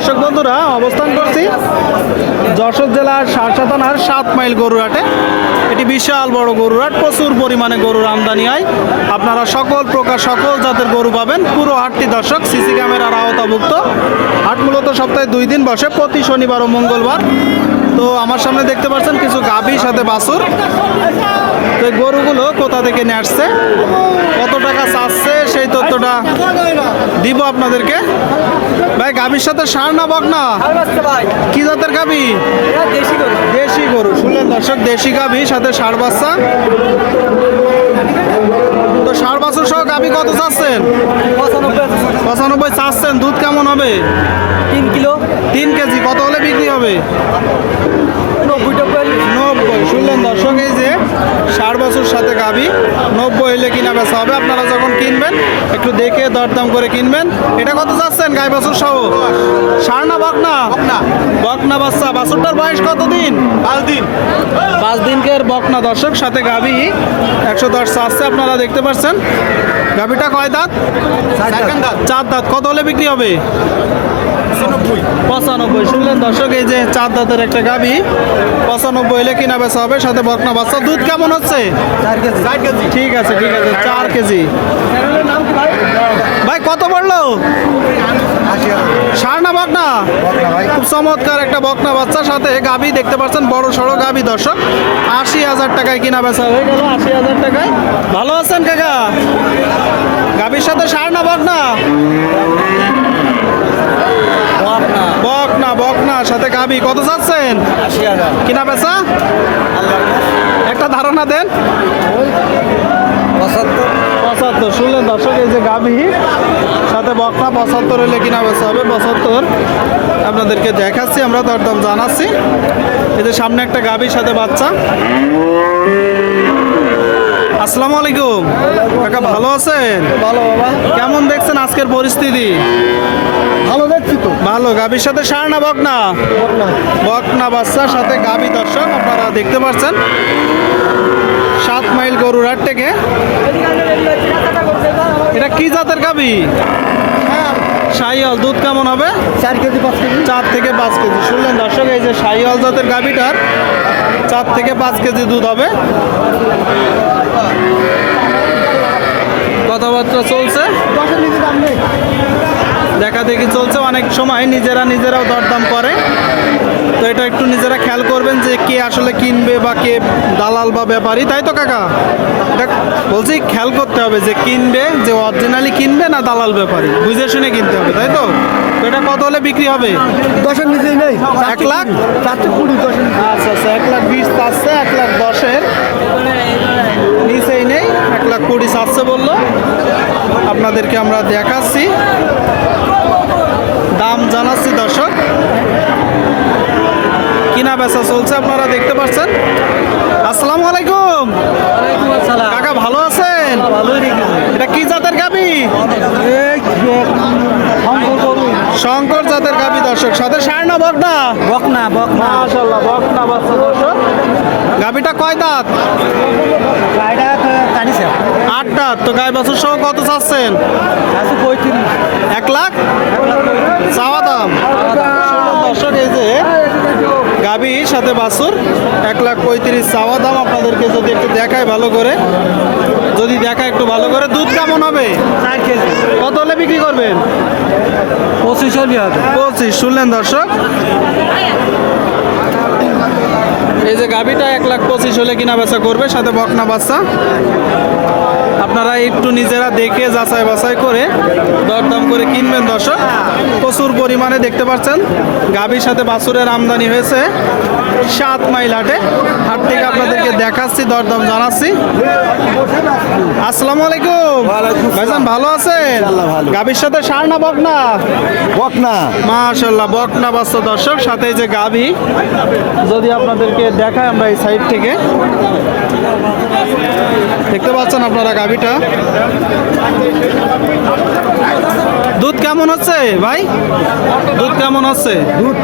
দর্শক বন্ধুরা, অবস্থান করছি যশোর জেলার সারসা থানার সাত মাইল গরুরাটে এটি বিশাল বড় গরুরাট প্রচুর পরিমাণে গরুর আমদানি হয়। আপনারা সকল প্রকার, সকল জাতের গরু পাবেন। পুরো হাটটি দর্শক, সিসি ক্যামেরার আওতাভুক্ত। হাট মূলত সপ্তাহে দুই দিন বসে, প্রতি শনিবার ও মঙ্গলবার। তো আমার সামনে দেখতে পাচ্ছেন কিছু গাভী, সাথে বাছুর। তো গরুগুলো কোথা থেকে নিয়ে আসছে? কত টাকা চাচ্ছে? সেই তথ্যটা দিব আপনাদেরকে। ভাই, গাভীর সাথে সার না বক না কি জাতের গাভী? দেশি গরু। শুনলেন দর্শক, দেশি গাভী, সাথে ষাড় বাচ্চা। তো ষাড় বাছুর সহ গাভী কত চাচ্ছেন? পঁচানব্বই চাচ্ছেন। দুধ কেমন হবে? তিন হবে নব্বই শুনলেন দর্শক এই যে ষাট বছর সাথে গাবি নব্বই হলে কিনা বেচা হবে। আপনারা যখন কিনবেন একটু দেখে দরদাম করে কিনবেন। এটা কত চাচ্ছেন গাই বছর সহ? ষাড় না বকনা বকনা বাচ্চা। বাছুরটার বয়স কত দিন। পাঁচ দিন পাঁচ দিনকের বকনা দর্শক সাথে গাবি একশো দশ চাচ্ছে আপনারা দেখতে পাচ্ছেন। গাবিটা কয় দাঁত। চার দাঁত। কত হলে বিক্রি হবে? পঁচানব্বই। শুনলেন দর্শক এই যে চার দাঁতের একটা গাবি পঁচানব্বই হলে কিনা বেচা হবে সাথে বকনা বাচ্চা। দুধ কেমন হচ্ছে? ঠিক আছে ঠিক আছে চার কেজি। ভাই কত পড়ল? আশি। সার না বকনা? খুব চমৎকার একটা বকনা বাচ্চার সাথে গাবি দেখতে পাচ্ছেন বড় সড়ো গাবি দর্শক। আশি হাজার টাকায় কিনা বেচা হয়ে গেল আশি হাজার টাকায়। ভালো আছেন কাকা? গাবির সাথে সার না। বকনা বকনা বকনা সাথে গাবি। কত চাচ্ছেন? কিনা বেচা? একটা ধারণা দেন। পঁচাত্তর। পঁচাত্তর শুনলেন দর্শক এই যে গাভী সাথে বকনা পঁচাত্তর হলে কিনা বেচা হবে? পঁচাত্তর। আপনাদেরকে দেখাচ্ছি আমরা দরদাম জানাচ্ছি। এই যে সামনে একটা গাভীর সাথে বাচ্চা। আসসালামু আলাইকুম। কাকা ভালো আছেন? ভালো বাবা। কেমন দেখছেন আজকের পরিস্থিতি? ভালো দেখছি তো। ভালো গাভীর সাথে সার না বকনা। বকনা বাচ্চার সাথে গাভী দর্শক আপনারা দেখতে পাচ্ছেন। সাত মাইল গরুর হাট থেকে। এটা কি জাতের গাভী? শাহিয়াল দুধ কেমন হবে? চার কেজি পাঁচ কেজি। চার থেকে পাঁচ কেজি। শুনলেন দর্শক এই যে শাহিয়াল জাতের গাভীটার চার থেকে পাঁচ কেজি দুধ হবে। কথাবার্তা চলছে। দেখা দেখি চলছে অনেক সময় নিজেরা নিজেরাও দরদাম করে। তো এটা একটু নিজেরা খেয়াল করবেন যে কে আসলে কিনবে বা কে দালাল বা ব্যাপারী। তাই তো কাকা? এটা বলছি খেয়াল করতে হবে যে কিনবে যে অরিজিনালি কিনবে না দালাল ব্যাপারী। বুঝে শুনে কিনতে হবে তাই তো? এটা কত হলে বিক্রি হবে? দশের নিচেই নেই। এক লাখ? কুড়ি নিচে। আচ্ছা আচ্ছা এক লাখ বিশ চাচ্ছে এক লাখ দশের। লাখ কুড়ি চাচ্ছে বলল। আপনাদেরকে আমরা দেখাচ্ছি। দাম জানাচ্ছি দর্শক। কিনা বেচা চলছে আপনারা দেখতে পাচ্ছেন। আসসালামু আলাইকুম। কাকা ভালো আছেন? এটা কি জাতের গাবি? শঙ্কর জাতের গাবি দর্শক। সাথে সার না বকনা? বকনা বকনা। মাশাল্লাহ বকনা বাচ্চা দর্শক। গাবিটা কয় দাঁত? দাঁত তো গাই বছর সহ কত চাচ্ছেন? এক লাখ? চাওয়া দাম। দর্শক এই যে গাবি সাথে বাছুর এক লাখ পঁয়ত্রিশ চাওয়া দাম আপনাদেরকে যদি একটু দেখায় ভালো করে। যদি দেখায় একটু ভালো করে দুধ কেমন হবে? কত হলে বিক্রি করবেন? পঁচিশ হলি হবে। পঁচিশ শুনলেন দর্শক? এই যে গাবিটা এক লাখ পঁচিশ হলে কিনা বেচা করবে সাথে বকনা বাচ্চা। আপনারা একটু নিজেরা দেখে যাচাই বাছাই করে দরদাম করে কিনবেন দর্শক। প্রচুর পরিমাণে দেখতে পাচ্ছেন। গাভীর সাথে বাছুরের আমদানি হয়েছে সাত মাইল হাটে। হাট থেকে আপনাদেরকে দেখাচ্ছি দরদাম জানাচ্ছি। আসসালামু আলাইকুম। ভাইজান ভালো আছেন? গাভীর সাথে সার না বকনা? বকনা। মাশাল্লাহ বকনা বাচ্চা দর্শক। সাথে যে গাভী যদি আপনাদেরকে দেখায় আমরা এই সাইড থেকে। দেখতে পাচ্ছেন আপনারা গাভীটা দুধ কেমন হচ্ছে ভাই? দুধ কেমন হচ্ছে দুধ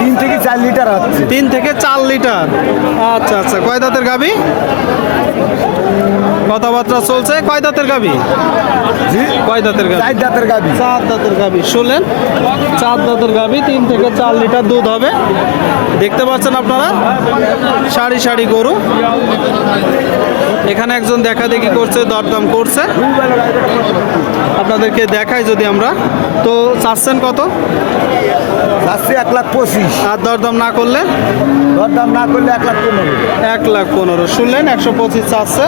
তিন থেকে চার লিটার হচ্ছে তিন থেকে চার লিটার। আচ্ছা আচ্ছা। কয় দাঁতের গাভী? কথাবার্তা চলছে। কয় দাঁতের গাবি? কয় দাঁতের গাবি? চার দাঁতের গাবি। চার দাঁতের গাবি। শুনলেন? চার দাঁতের গাবি তিন থেকে চার লিটার দুধ হবে। দেখতে পাচ্ছেন আপনারা? সারি সারি গরু। এখানে একজন দেখা দেখি করছে দরদাম করছে। আপনাদেরকে দেখাই যদি আমরা। তো চাচ্ছেন কত? যাচ্ছে এক লাখ পঁচিশ। আর দরদাম না করলে? দরদাম না করলে এক লাখ পনেরো। এক লাখ পনেরো। শুনলেন? একশো পঁচিশ চাচ্ছে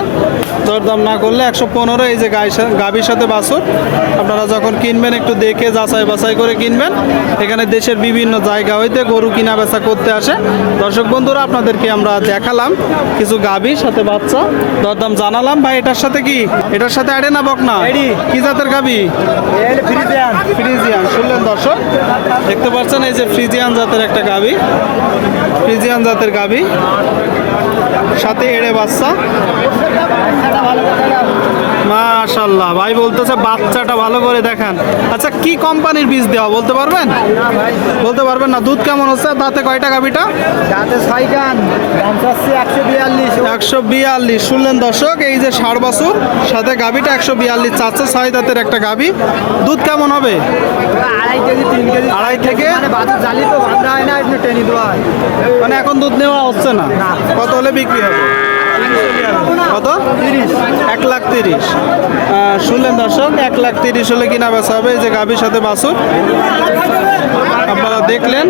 দরদাম না করলে একশো পনেরো এই যে গাভীর সাথে বাছুর আপনারা যখন কিনবেন একটু দেখে যাচাই বাছাই করে কিনবেন। এখানে দেশের বিভিন্ন জায়গা হইতে গরু কিনা বেচা করতে আসে। দর্শক বন্ধুরা আপনাদেরকে আমরা দেখালাম কিছু গাভীর সাথে বাচ্চা। দরদাম জানালাম। ভাই এটার সাথে কি? এটার সাথে আড়ে না বক না কি জাতের গাভী? দর্শক, দেখতে পাচ্ছেন এই যে ফ্রিজিয়ান জাতের একটা গাবি। ফ্রিজিয়ান জাতের গাবি। সাথে এড়ে বাচ্চা। মাশাল্লাহ ভাই বলতেছে বাচ্চাটা ভালো করে দেখান। আচ্ছা কি কোম্পানির বীজ দেওয়া? বলতে পারবেন? বলতে পারবেন না। দুধ কেমন হচ্ছে? গাভীটা যাতে ছয় গান একশো বিয়াল্লিশ। শুনলেন দর্শক এই যে ষাড় বাছুর সাথে গাভীটা একশো বিয়াল্লিশ চারশো ছয় দাঁতের একটা গাভী। দুধ কেমন হবে? আড়াই কেজি তিন কেজি আড়াই থেকে? মানে মানে এখন দুধ নেওয়া হচ্ছে না। কত হলে বিক্রি হবে? কত? এক লাখ তিরিশ। শুনলেন দর্শক, এক লাখ তিরিশ হলে কিনা বেচা হবে। এই যে গাভীর সাথে বাসুর আপনারা দেখলেন।